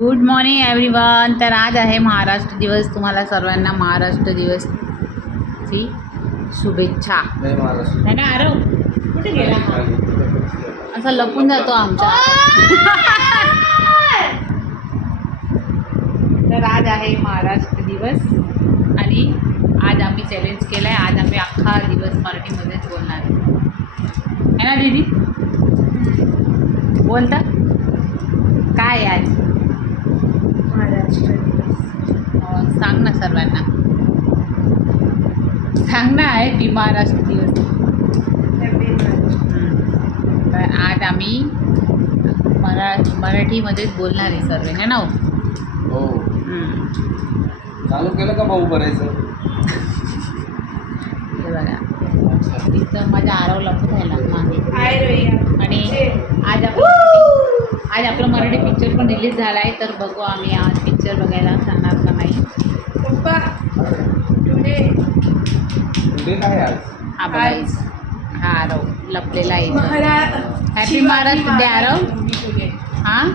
Good morning everyone. तर आज आहे महाराष्ट्र दिवस. तुम्हाला सर्वांना महाराष्ट्र दिवसची शुभेच्छा. आहे ना आरव? कुठे गेला हा? असा लपून जातो आमचा. तर आज आहे महाराष्ट्र दिवस आणि आज आम्ही चॅलेंज केलं आहे. आज आम्ही अख्खा दिवस मराठीमध्येच बोलणार आहे ना दीदी? बोलता काय आज महाराष्ट्र सांग ना सर्वांना, सांग ना. आहे ती महाराष्ट्र दिवस. तर आज आम्ही मराठीमध्येच बोलणार आहे सर्व, है ना? हो. चालू केलं का भाऊ करायचं? हे बघा तिथं माझ्या आरव लपून राहिला मागे. आणि आज आपला मराठी पिक्चर पण रिलीज झाला आहे. तर बघू आम्ही आज पिक्चर बघायला जाणार का नाही. पप्पा टुडे काय आज? हा बघा, हा आरव लपलेला आहे. Happy Maharashtra day Aarav. हां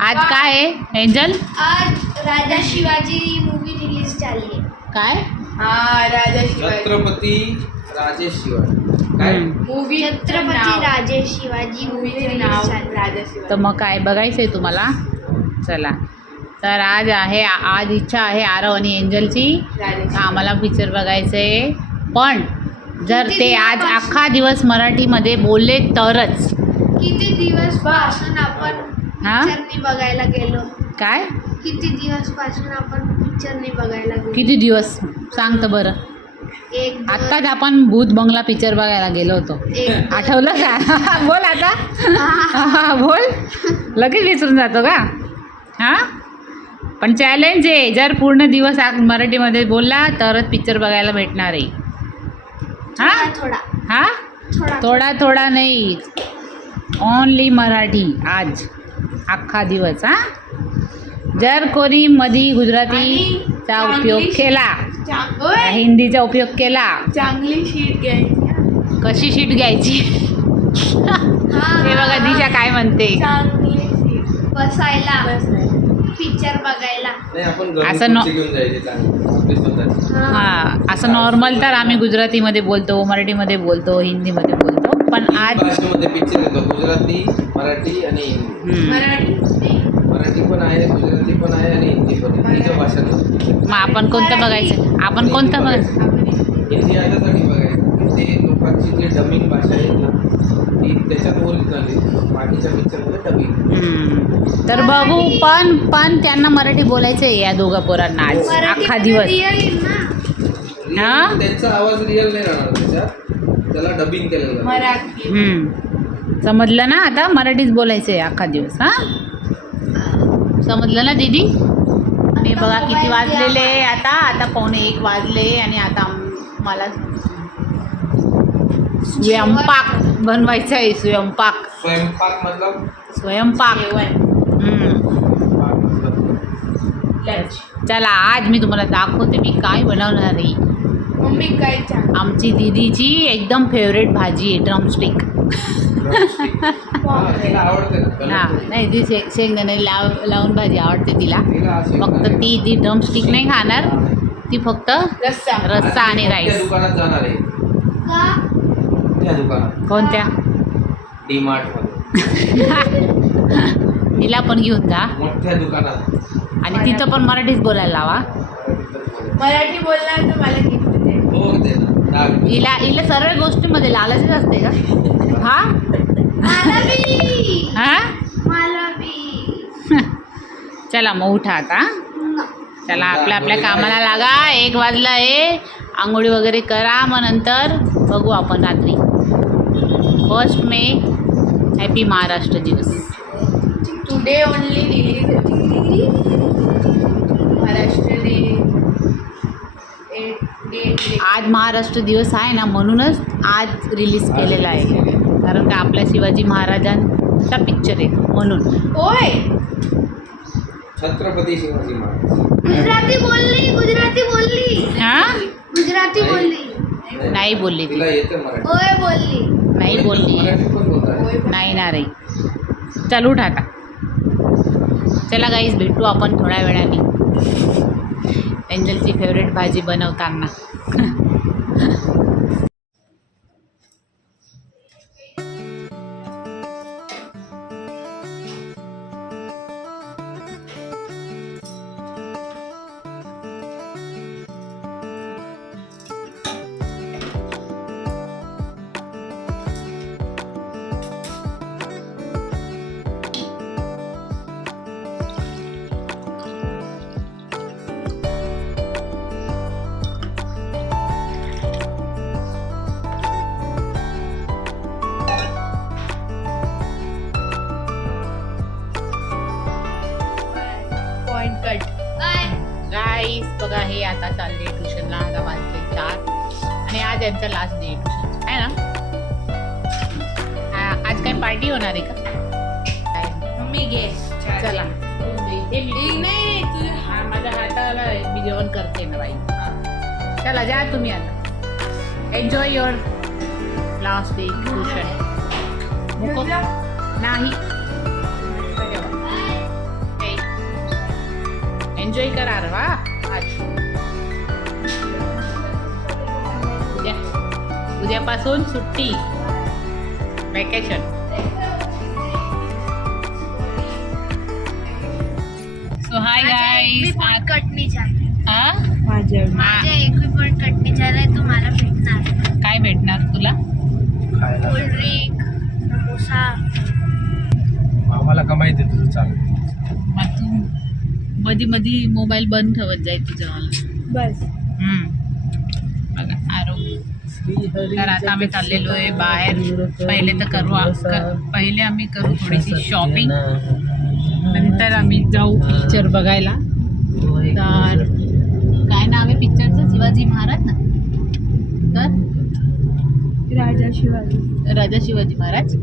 आज काय आहे एंजल? आज राजा शिवाजी मूवी रिलीज झाली आहे. काय? राजा शिवाजी छत्रपती राजे शिवाजी काय मूवी छत्रपती राजे शिवाजी मूवी मूवीचे नाव राजा शिवाजी. तर मग काय बघायचं आहे तुम्हाला? चला. तर आज इच्छा आहे आरव आणि एंजलची. आम्हाला पिक्चर बघायचं आहे. पण जर ते आज अख्खा दिवस मराठीमध्ये बोलले तरच. किती दिवस पासून आपण हा? पिक्चर नाही बघायला गेलो. काय किती दिवस पासून आपण पिक्चर नाही बघायला गेलो. किती दिवस सांग तर बरं. एक दोन, आत्ताच आपण भूत बंगला पिक्चर बघायला गेलो होतो. एक आठवलं का? बोल आता. बोल. लगेच विसरून जातो का? हां पण चॅलेंज आहे. जर पूर्ण दिवस मराठीमध्ये बोलला तरच पिक्चर बघायला भेटणार आहे. हां थोडा हां थोडा थोडा थोडा नाही, ओनली मराठी आज अख्खा दिवस. हां जर कोणी मधी गुजरातीचा उपयोग केला, हिंदीचा उपयोग केला, चांगली शीट घ्यायची. कशी शीट घ्यायची हे बघा दिशा काय म्हणते. चांगली शीट बसायला पिक्चर बघायला. नाही आपण असं घरून घेऊन जायचे चांगले आपले स्वतःचे. हां असं नॉर्मल तर आम्ही गुजरातीमध्ये बोलतो, मराठीमध्ये बोलतो, हिंदीमध्ये बोलतो. पण आज भाषेमध्ये पिक्चर येतो. गुजराती, मराठी आणि हिंदी. मराठी पण आहे, गुजराती पण आहे आणि हिंदी पण आहे. तिच्या भाषेत मग आपण कोणतं बघायचं? आपण कोणतं बघायचं? हिंदी याच्यासाठी बघायचं. ते लोकांची जी डबिंग भाषा आहे ना ती त्याच्यात ओरिजिनल आहे. बाकीच्या पिक्चरमध्ये डबिंग. तर बघू. पण त्यांना मराठी बोलायचं आहे या दोघा पोरांना आज अख्खा दिवस. हां त्यांचा आवाज रिअल नाही राहणार त्याच्यात, त्याला डबिंग केलेलं आहे. मराठी समजलं ना? आता मराठीच बोलायचं आहे अख्खा दिवस. हां समजलं ना दीदी? आणि बघा किती वाजलेले आता 1:45 वाजले. आणि आता मला स्वयंपाक बनवायचा आहे. स्वयंपाक मतलब स्वयंपाक. चला आज मी तुम्हाला दाखवते मी काय बनवणार आहे. मम्मी काय आमची दीदीची एकदम फेवरेट भाजी आहे ड्रमस्टिक. तिला आवडते ना. हां नाही ती शेंगदाणे लावून भाजी आवडते तिला. फक्त ती ड्रमस्टिक नाही खाणार. ती फक्त रस्सा आणि त्या राईस. दुकानात जाणार आहे. त्या दुकानात कोणत्या? डी मार्ट मध्ये तिला पण घेऊन जा मोठ्या दुकानात. आणि तिथं पण मराठीच बोलायला लावा. मराठी बोलणार तर मला गिफ्ट दे. हो दे ना. हिला सर्व गोष्टीमध्ये लालचच असते का? हा मला बी हा मला बी. चला मग उठा आता. चला आपल्या कामाला लागा. 1 वाजला आहे. आंघोळी वगैरे करा. मग नंतर बघू आपण रात्री. 1 मे हॅपी महाराष्ट्र दिवस. Today only release Maharashtra day. आज महाराष्ट्र दिवस आहे ना, म्हणूनच आज रिलीज केलेला आहे. कारण का आपल्या शिवाजी महाराजांचा पिक्चर आहे म्हणून. होय छत्रपती शिवाजी महाराज. गुजराती बोलली हां गुजराती बोलली. नाही बोलली ती. तिला येतं मराठी. होय बोलली. नाही बोलली. मराठी पण बोलताय. नाही ना रे. चल उठ आता. चला गाईज भेटू आपण थोड्या वेळाने एंजलची फेवरेट भाजी बनवताना. Point cut. गाईज बघा हे आता चालले ट्युशनला. आता वाजते 4 आणि आज यांचा लास्ट डे ट्युशन आहे ना. आज काय पार्टी होणार आहे का काय? मम्मी घे. चला नाही तुझ्या हा, माझ्या हाताला मी जेवण करते ना बाई. चला जा तुम्ही आता. Enjoy your last day tuition. नाही एन्जॉय करा रे वा. आज उद्यापासून सुट्टी vacation. So hi guys. Cut नाही झाला. हा माझ्या माझ्या एक बी पॉइंट कट नाही झालाय. तो मला भेटणार. काय भेटणार तुला? खायला कोल्ड ड्रिंक, समोसा. आम्हाला का माहिती आहे तुझं चालू. मग तू मधी मधी मोबाईल बंद ठेवत जाईल तुझं मला. बस. बघा आरोग्य. तर आता आम्ही चाललेलो आहे बाहेर. पहिले आम्ही करू थोडीशी शॉपिंग. नंतर आम्ही जाऊ पिक्चर बघायला. तर काय नाव आहे पिक्चरचं? शिवाजी महाराज ना. तर राजा शिवाजी महाराज.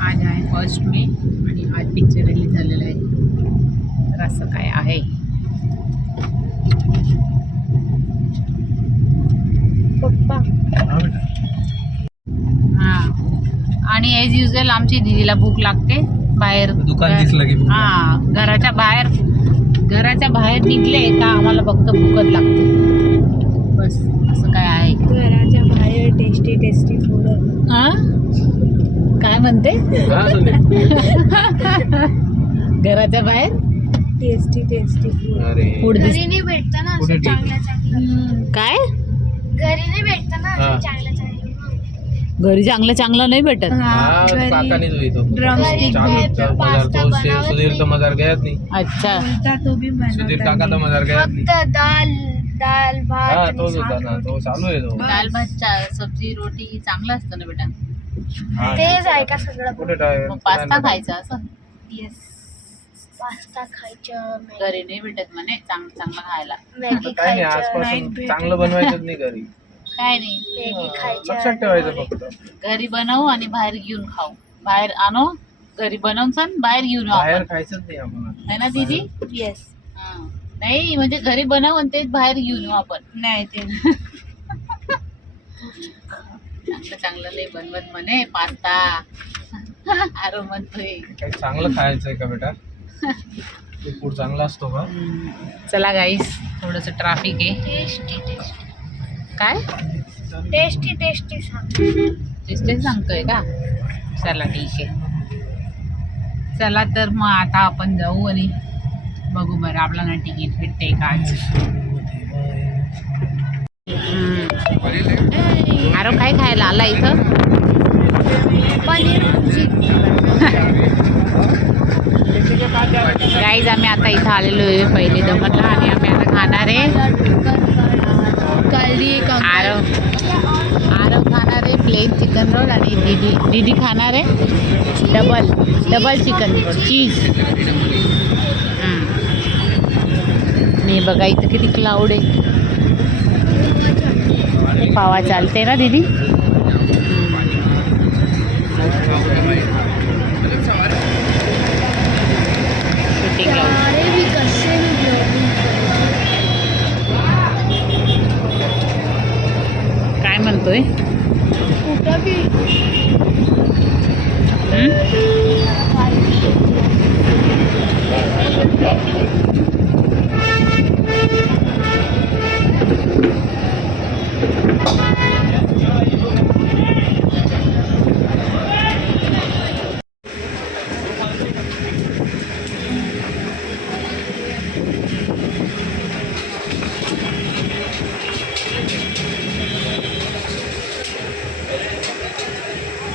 आज आहे 1 मे आणि आज पिक्चर रिलीज झालेला आहे. तर असं काय आहे. पप्पा. हां आणि ॲज युजल आमची दीदीला भूक लागते. बाहेर दुकान दिसलं की भूक हां घराच्या बाहेर निघले का आम्हाला फक्त भूकच लागते. बस असं काय आहे. घराच्या बाहेर टेस्टी फूड. हां काय म्हणते? घराच्या बाहेर टेस्टी फूड. अरे फूड घरी नाही भेटतं ना कुठे असं ठीक? चांगलं चांगलं. काय घरी नाही भेटतं ना हा. असं चांगलं चांगलं. घरी चांगलं नाही भेटत. हाँ काकाने जो ही तो ड्रमस्टिक चालू पास्ता तो बनावत सुधीर तो नाही. मजार गयाच नाही. अच्छा बोलता तो भी सुधीर काका तो मजार गयाच नाही. फक्त दाल भात हा आणि तोच होता साग ना रोटी. तो चालू आहे तो. दाल भात सब्जी रोटी चांगलं असतं ना बेटा. हा. तेच आहे का सगळं? कुठे टायर? मग पास्ता खायचा असं येस. पास्ता खायचं, घरी नाही भेटत म्हणे चांगलं खायला. मॅगी काय नाही खायचं, आजपासून चांगलं बनवायचं नाही घरी. काय नाही मॅगी खायचं. लक्षात ठेवायचं फक्त. घरी बनवू आणि बाहेर घेऊन खाऊ. बाहेर आणू घरी बनवून सण बाहेर घेऊन येऊ बाहेर आपण. खायचंच नाही आपण. है ना दीदी? येस. हां. नाही म्हणजे घरी बनवू आणि तेच बाहेर घेऊन येऊ आपण. नाही ते चांगलं नाही बनवत म्हणे पास्ता. आरो म्हणतोय. काही चांगलं खायचंय का बेटा? ते फूड चांगला असतो का? चला गाईस थोडंसं ट्रॅफिक आहे. काय टेस्टी सांग. तेच सांगतोय का? चला ठीक आहे. चला तर मग आता आपण जाऊ आणि बघू बरं आपल्याला तिकीट भेटते का आज. आरो काय खायला आला इथं? पनीर भुर्जी. गाईज आम्ही आता इथं आलेलो आहे पहिले दमनला आणि आम्ही आता खाणार आहे आरव खाणार आहे प्लेन चिकन रोल आणि दीदी खाणार आहे डबल चिकन चीज. आणि बघा इथं किती क्लाउड आहे. पावा चालते ना दीदी. किती क्लाउड. अरे मी कसे काय म्हणतोय? कुठं बी हं?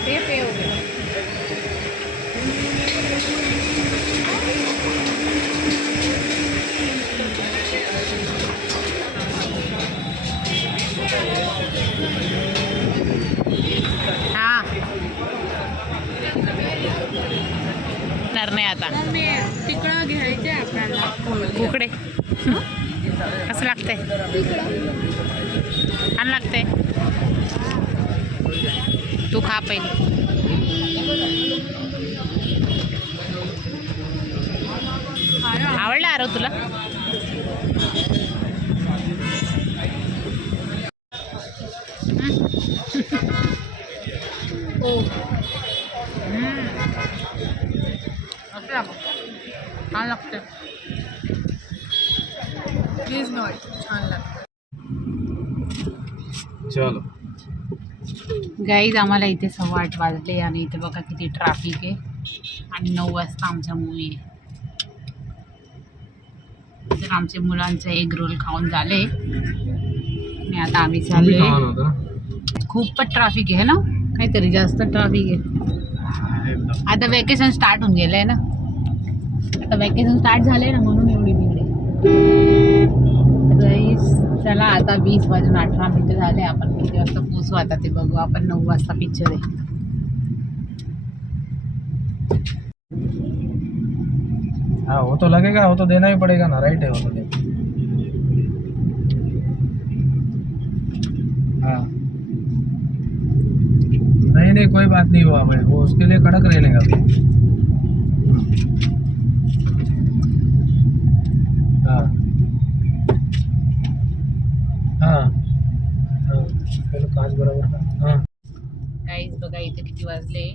ते पे हो गया. हा नाही आता तिकडं घ्यायचे आपल्याला उकडे कसं लागतंय छान लागतंय तू खा पहिले आवडला आरो तुला छान लागतं प्लीज नॉट छान लागतं. चलो गाईज आम्हाला इथे 8:15 वाजले आणि इथे बघा किती ट्रॅफिक आहे आणि 9 वाजता आमचा मूवी आहे. तर आमचे मुलांचे एग रोल खाऊन झाले आणि आता आम्ही चाललोय. खूपच ट्रॅफिक आहे ना काहीतरी जास्त ट्रॅफिक आहे. आता वेकेशन स्टार्ट होऊन गेलं आहे ना आता वेकेशन स्टार्ट झालं आहे ना म्हणून एवढी भीड आहे. चला आता 20:18 झाले. आपण किती वाजता पोचू आता ते बघू. आपण 9 वाजता पिक्चर आहे. हाँ वो तो लगेगा, वो तो देना ही पड़ेगा ना, राइट है वो तो हाँ नहीं कोई बात नहीं हुआ भाई, वो उसके लिए कड़क रहेगा. हाँ हाँ हाँ पहले काच बरोबर का. हाँ काहीच बघा इथे किती वाजले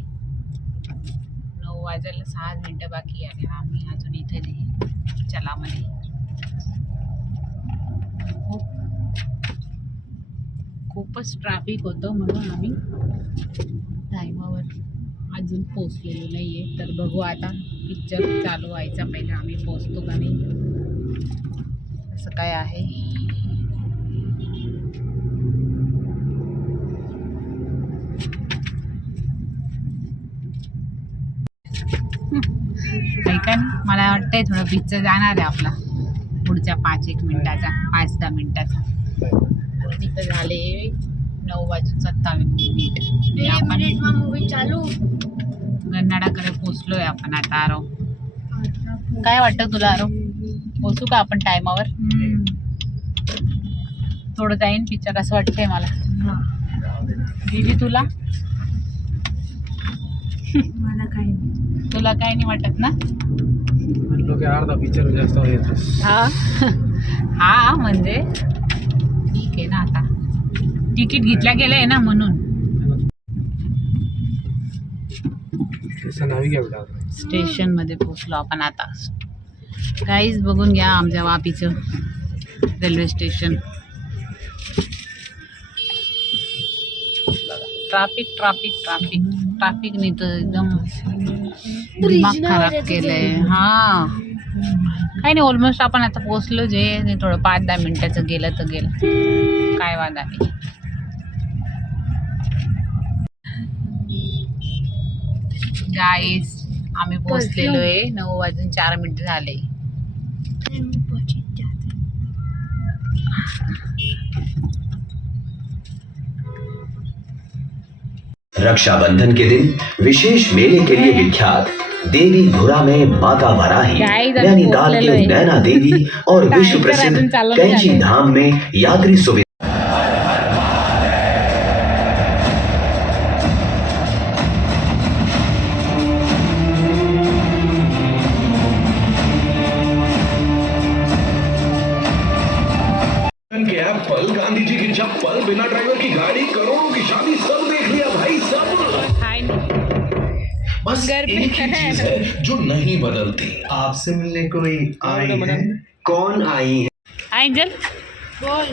9 वाजायला 6 मिनिटं बाकी आहे. आम्ही अजून इथे नाही चलामध्ये. खूपच ट्रॅफिक होतं म्हणून आम्ही टायमावर अजून पोचलेलो नाही आहे. तर बघू आता पिक्चर चालू व्हायचा पहिले आम्ही पोचतो का नाही असं काय आहे. ऐका ना मला वाटतंय थोडं पिक्चर जाणार आहे आपला पुढच्या 5-1 मिनिटाचा 5-10 मिनिटाचा. तिथं झाले 9:27 आपण मूवी चालू गन्नाडाकडे पोचलोय आपण आता. आरो काय वाटतं तुला आरो पोचू का आपण टायमावर. थोडं जाईन पिक्चर असं वाटतंय मला. दीदी तुला मला काही नाही. तुला काय नाही वाटत ना. लोक अर्धा पिक्चर जास्त येतो. हा हा म्हणजे ठीक आहे ना. आता तिकीट घेतल्या गेलं आहे ना म्हणून. स्टेशनमध्ये पोचलो आपण आता. काहीच बघून घ्या आमच्या वापीचं railway station. Traffic traffic traffic ट्रॅफिकने तर एकदम दिमाग खराब केलंय. हा काही नाही ऑलमोस्ट आपण आता पोचलो जे थोडं 5-10 मिनिटाचं गेलं तर गेलं काय वादा नाही. गाईस आम्ही पोचलेलो आहे 9:04 झाले. रक्षाबंधन के दिन विशेष मेले के लिए विख्यात देवी धुरा में माता वराही नैनीताल के नैना देवी और विश्व प्रसिद्ध कैंची धाम में यात्री सुविधा. के एप्पल, गांधी जी की चप्पल, बिना ड्राइवर की गाड़ी, करोड़ों की शादी, सब देख लिया भाई सब. हाय नहीं बस एक ही चीज है जो नहीं बदलती. आपसे मिलने कोई आई है? कौन आई है? एंजल बोल.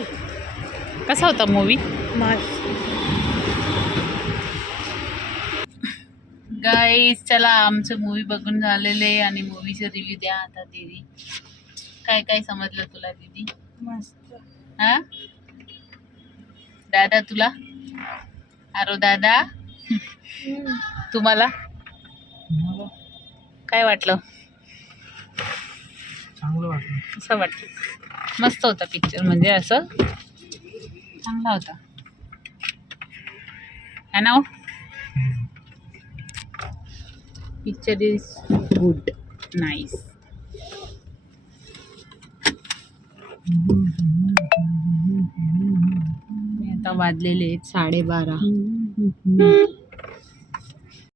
कसा होता मूवी. मस्त. गाईज चला आमचं मूवी बघून झालेले आणि मूवीचे रिव्ह्यू द्या आता दीदी. काय काय समजलं तुला दीदी? मस्त. हा दादा तुला? आरो दादा तुम्हाला काय वाटलं? चांगलं वाटलं. असं वाटलं मस्त होता पिक्चर, म्हणजे असं चांगला होता है ना. Picture is good nice. आता वाजलेले 12:30.